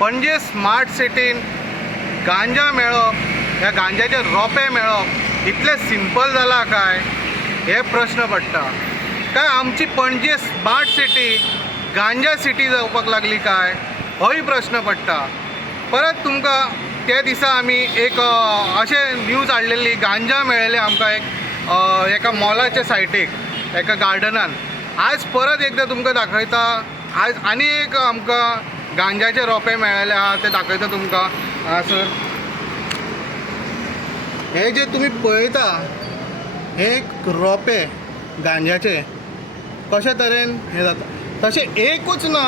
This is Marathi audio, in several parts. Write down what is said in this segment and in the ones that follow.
पणजे स्मार्ट सिटीन गांजा मेळप या गांजाचे रोपे मेळप इतले सिंपल जाला काय हे प्रश्न पडटा काय आमची पणजे स्मार्ट सिटी गांजा सिटी जावपाक लागली काय होय प्रश्न पडटा। परत तुमकां त्या दिसा आमी एक अशें न्यूज हाडलेली गांजा मेळ्ळेले आमकां एका मॉलाच्या सायटीक एका गार्डनान। आज परत एकदा तुमकां दाखयता। आज आनी एक आमकां गांजाचे रोपे मेळ्ळेले आहा ते दाखयता तुमकां। हांगासर हे जे तुम्ही पळयता हे एक रोपे गांजाचे कशा तरेन हे जाता तशें एकूच ना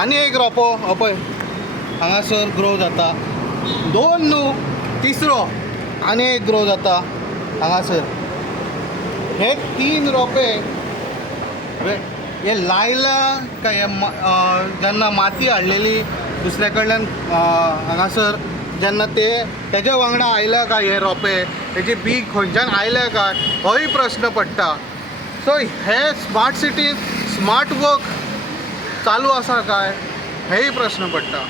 आनी एक रोपो हो पळय हांगासर ग्रो जाता। दोन न्हू तिसरो आनी एक ग्रो जाता हांगासर। हे तीन रोपे हे लायला काय जेन्ना माती हाडलेली दुसरे कडल्यान हांगासर जेन्ना तेज्या वांगडा आयल्या काय हे रोपे तेजी बी खंयच्यान आयल्या काय होय प्रश्न पडटा। सो हे स्मार्ट सिटीन स्मार्ट वर्क चालू आसा काय हेय प्रश्न पडटा।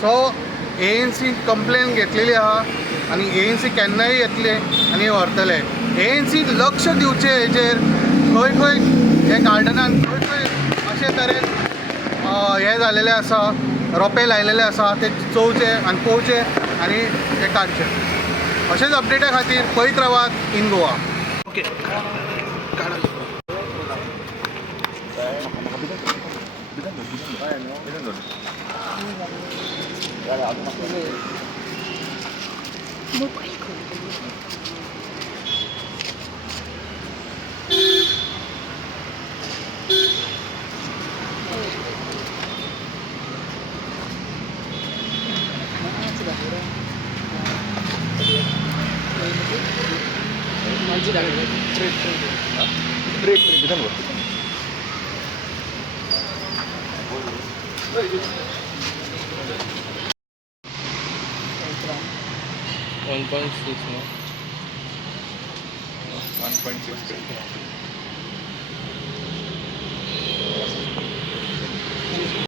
सो एएनसी कंप्लेन घेतलेली आहा आनी एएनसी केन्नाय येतले आनी व्हरतले। एएनसी लक्ष दिवचें हेजेर खंय खंय हे गार्डनान खंय खंय अशे तरेन हे जालेले आसा रोपे लायलेले आसा ते चोवचे आनी पळोवचे आनी ते काडचे। अशेंच अपडेटा खातीर पळयत रावात इन गोवा। Okay $1.6 no? 1.6